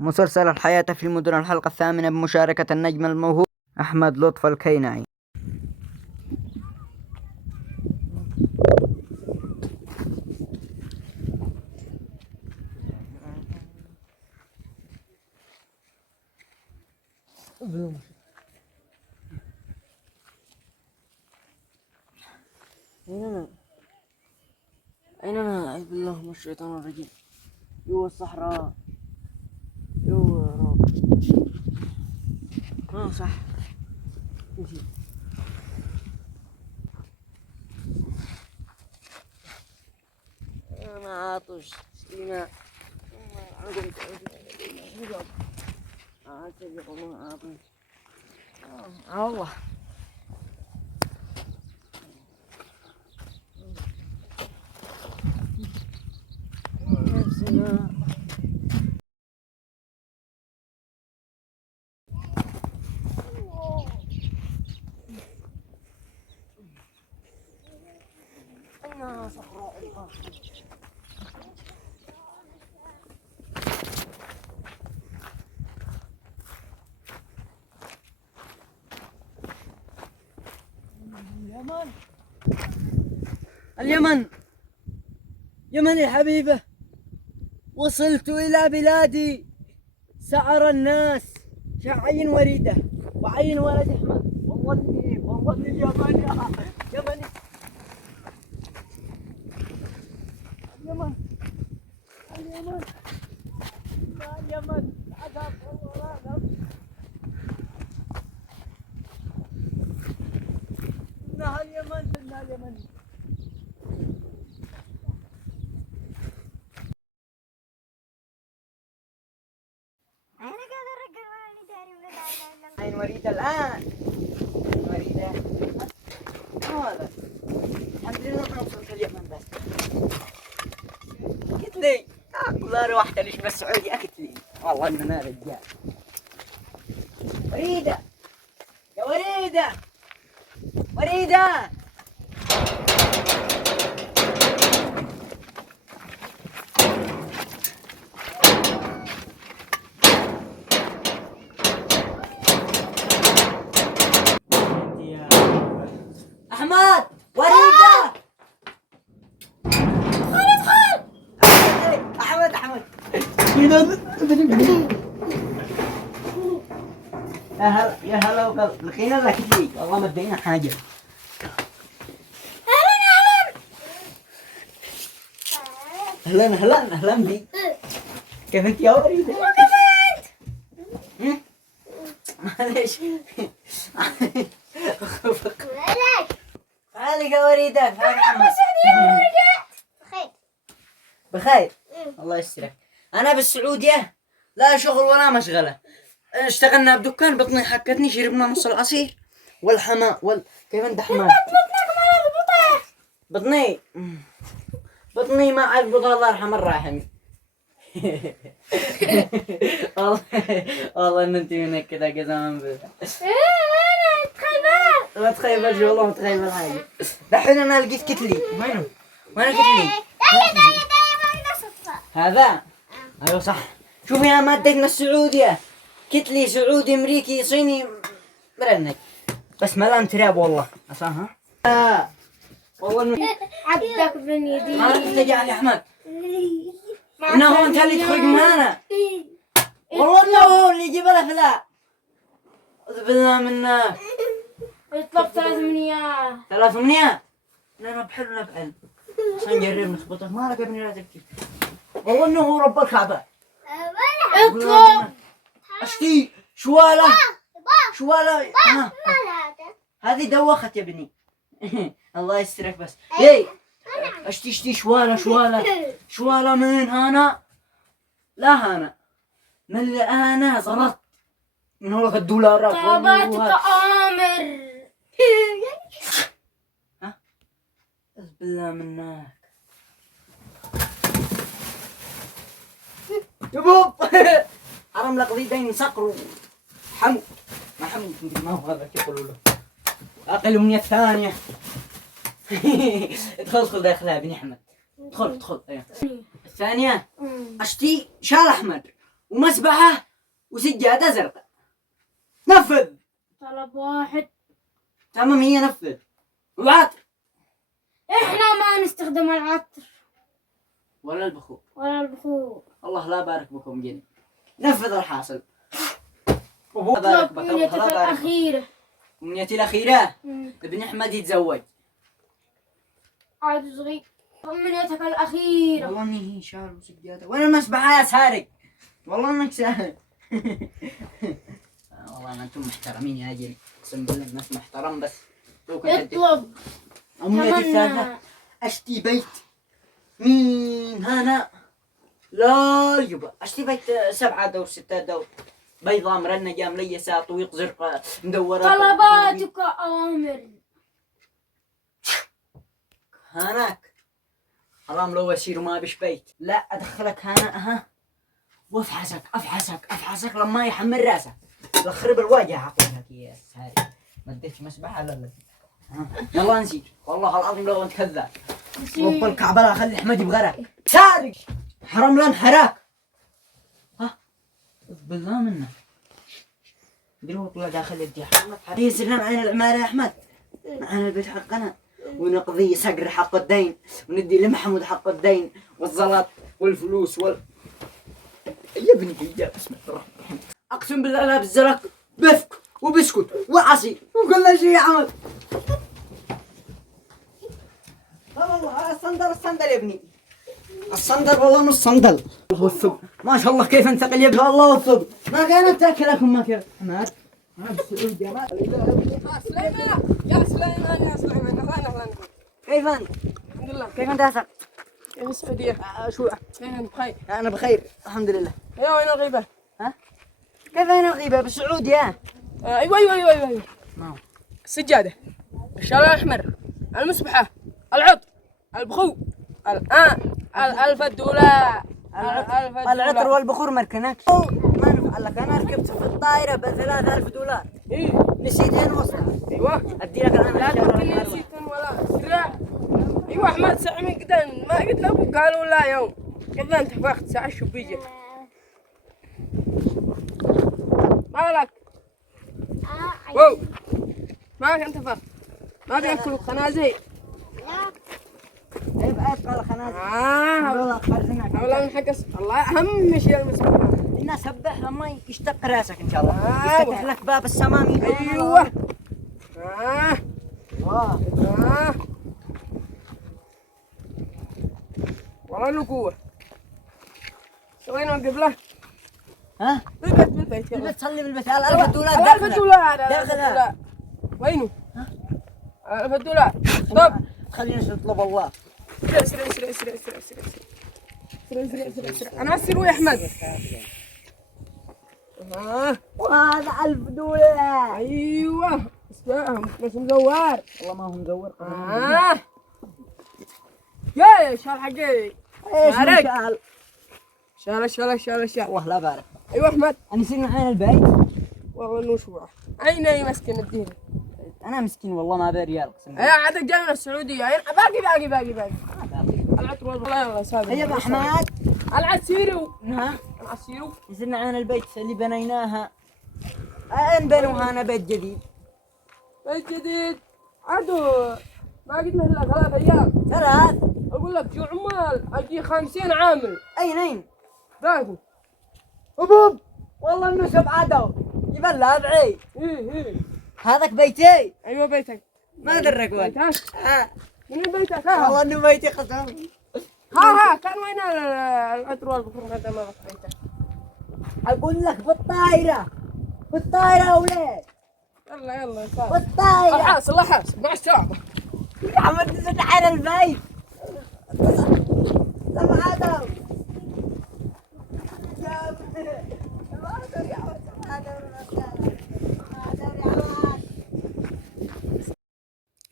مسلسل الحياة في المدن الحلقة الثامنة بمشاركة النجم الموهوب أحمد لطفي الكيناعي. أين أنا؟ أعوذ بالله من الشيطان الرجيم. جوا الصحراء، جوا راب. صح، نسيت. أنا عاطش سليمان. والله نفسنا. أنا صحراء الآخر. اليمن، يمن الحبيبة، وصلت إلى بلادي. سعر الناس شعين وريدة وعين ولد أحمد. والله اليمن يمن اليمن اليمن اليمن عذاب والله إنها اليمن إنها اليمن. عين وريدة الآن. وريدة هذا الحمد لله أنا وصلت اليمن. بس قلت لي والله روحت ليش بس سعودي قلت لي والله إن أنا رجال. وريدة يا وريدة وريدة. أحمد وريدة. ادخل أحمد يا هلا لقينا لك لي والله ما ادينا حاجة. اهلا بي. كيف انت يا وريدة؟ معليش فعليك يا وريدة. بخير الله يسترك. أنا بالسعودية لا شغل ولا مشغلة. اشتغلنا بدكان، بطني حكتني، شربنا نص العصير والحماء كيف انت حماء؟ بطني ما عجبه الله يرحم الراحمين. والله ان انت منك كذا قزام. ما تخيبش والله ما تخيب حاجة. دحين انا لقيت كتلي. وين كتلي؟ هذا ايوه صح. شوفي انا مادتنا من السعودية، كتلي سعودي امريكي صيني مرنك، بس ملان تراب والله اصلا. والله عبدك بن يدي ما تحتاج علي احمد. انه هو انت اللي تخرج من هنا. والله انه هو اللي يجيب له فلا. اعوذ بالله منك. يطلب 300. 300. انا بحل نفعل عشان نجرب نخبطه. ما لك ابني لا تبكي. والله انه هو رب الكعبة. اطلب. اشتي شواله. هذه دوخت يا ابني. الله يسترك بس. اي اشتي شواله من هنا لا هنا من انا صرت من هو الدولارات. طلباتك آمر. بسم الله منك يا بوب. حرام لك ضيدين صقر حمو ما حمو ما هو هذا كيف يقولوا له. اقل من الثانية. ادخل داخلها بني احمد. ادخل ايوه. الثانية اشتي شال احمد ومسبحة وسجادة زرقاء. نفذ. طلب واحد. تمام هي نفذ. وعطر. احنا ما نستخدم العطر ولا البخور. ولا البخور. الله لا بارك بكم جن. نفذ الحاصل. الله بارك اطلب بك. الله أمنيتك لا بارك بك. الأخيرة. أمنيتي الأخيرة ابن أحمد يتزوج. عاد صغير. أمنيتك الأخيرة. والله اني هي شال وسجادة. وين المسبحة يا سارق؟ والله انك سارق. والله ما انتم محترمين يا اجل. اقسم بالله الناس محترم بس. اطلب. أمنيتي تمنى. الثالثة اشتي بيت. مين هنا؟ لا يبا اشتي بيت 7 دور 6 دور. بيضة مرنجة مليسة طويق زرقاء مدورة. طلباتك أوامر. هناك حرام لو يصير ما بش بيت. لا ادخلك هنا ها وافحسك لما يحمل راسك. تخرب الواجهة حقولك يا ساري. ما اديتش مسبحة لا لا. يلا نسيت والله العظيم لو انت كذاب. رب الكعبة لا خلي احمد يبغرك. سارق حرام لا انحراك. ها بالله منك. دلوقتي والله داخل يدي حرام. يسرنا معنا العمارة يا احمد. معنا البيت حقنا. ونقضي صقر حق الدين وندي لمحمود حق الدين والزلط والفلوس يا ابني يا بسم الله الرحمن الرحيم. اقسم بالله لا بالزلط بفك وبسكت وعصير وكل شيء يا عمد. والله الصندل يا ابني. الصندل والله نص صندل. الله والثب ما شاء الله كيف انتقل يبها الله والثب. ما كانت تاكلكم ما كان حماد. السعودية ما يا سليمان اهلا. كيف انت؟ الحمد لله. كيف انت اسف؟ كيف السعودية؟ شو كيف بخير؟ انا بخير الحمد لله. ايوه وين الغيبة؟ ها؟ كيف انا الغيبة بالسعودية؟ ايوه ما هو؟ السجادة، الشارع الأحمر، المسبحة، العطر، البخور، $1000. العطر والبخور مركنك. ما نفعل لك انا ركبت في الطائرة ب $3000. ايه نسيت وين وصلت. ايوه ادي لك الان لا تقول لي نسيت ولا سرع. ايوه احمد ساعة من قدام ما قلت لابوك قالوا لا يوم كذا انت فاخت ساعة شو بيجي مالك واو مالك انت فاخت ما بياكلوا خنازير. عيب اتقل خنازير. والله خرجناك. والله من حق الله اهم شيء المسبح. إنا سبح لما يشتق راسك ان شاء الله. آه. يفتح لك باب السماء. ايوه واه والله له قوة. سوينا القبلة. ها؟ بالبيت يلا. تصلي بالبيت $1000 $1000 داخلها. وينه؟ $1000 طب خلينا نطلب الله. سرع انا اسير ويا احمد. وهذا $1000. ايوه بس مزور. والله ما هو مزور. يا شال حقي. ايش عليك. شال والله لا بارك. ايوه احمد انا سيرنا عين البيت. والله انه شوع عيني مسكين الدين. انا مسكين والله ما ابي ريال اقسم يا عادك جاي من السعوديه باقي العطر والله يلا سابق. يا ابو احمد العسيرو ها العسيرو نزلنا عين البيت اللي بنيناها. ان بنوها انا بيت جديد. بيت جديد عدو ما قد له الا 3 أيام. 3 اقول لك جو عمال اجي 50 عامل. اين ذاكو ابوب والله انه 7 دور يبلع بعيد. ايه هذاك بيتي. ايوه بيتك ما درك وين. بيتك من بيتك والله انه بيتي قسم. ها كان وين العطر والبخور هذا ما بيتك. اقول لك بالطائرة اولاد. يلا بالطائرة. الحاس مع السلامة. يا عمد نزلنا عين البيت. 7 دور.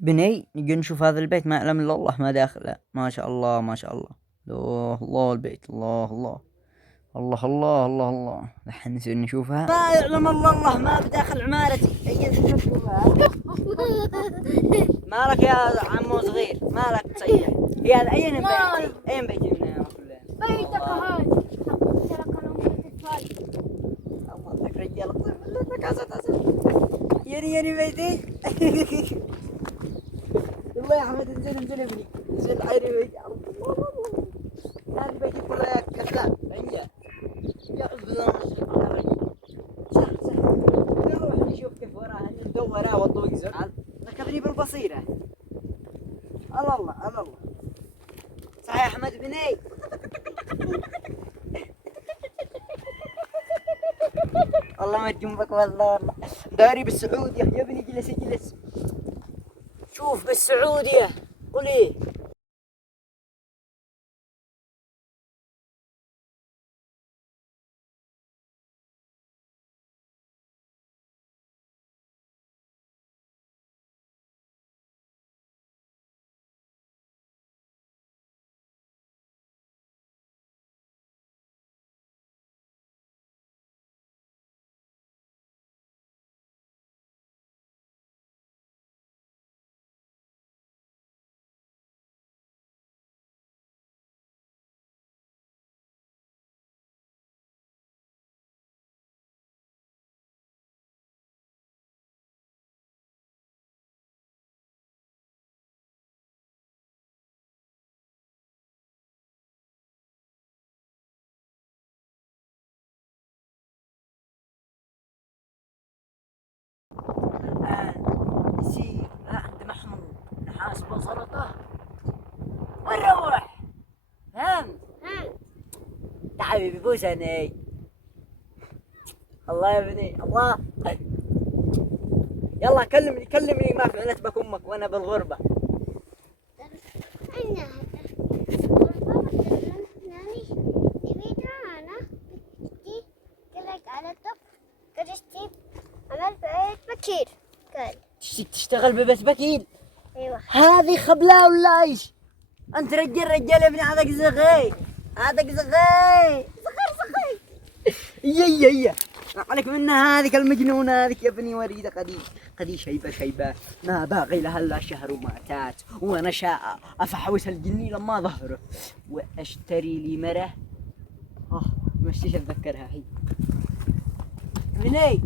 بني نجي نشوف هذا البيت ما يعلم الا الله ما داخله. ما شاء الله الله البيت الله الحين نسوي نشوفها. ما يعلم الله ما بداخل عمارتي. مالك يا عمو صغير مالك تصيح. هي هذا اين بيتي من هنا كلها. بيتك هذا. حطيت لك انا يني بيتي. والله يا احمد انزل ابني، انزل عيني بيتي. هذا بيتي كله يا كذاب. يا الله سهل نروح نشوف كيف وراها، ندور وراها والضوء يزعل. ركبني بالبصيرة. الله صح يا احمد بني. والله ما جنبك والله داري بالسعودية يا ابني. جلس شوف بالسعودية قول ايه. نسير عند محمود نحاسبه سلطة ونروح. فهمت؟ تعال حبيبي بوسني. الله يا ابني الله. يلا كلمني ما فعلت بك امك وانا بالغربة. بكير قال تشتغل ببيت بكيل. ايوه هذه خبلاء ولا ايش؟ انت رجال يا ابني. هذاك زغي صغير يا عليك منها هذيك المجنونة هذيك يا ابني. وريدة قدي شيبة ما باقي لها الا شهر وماتات، وانا شاء افحوس الجني لما ظهره واشتري لي مره. مشتيش اتذكرها هي ابني.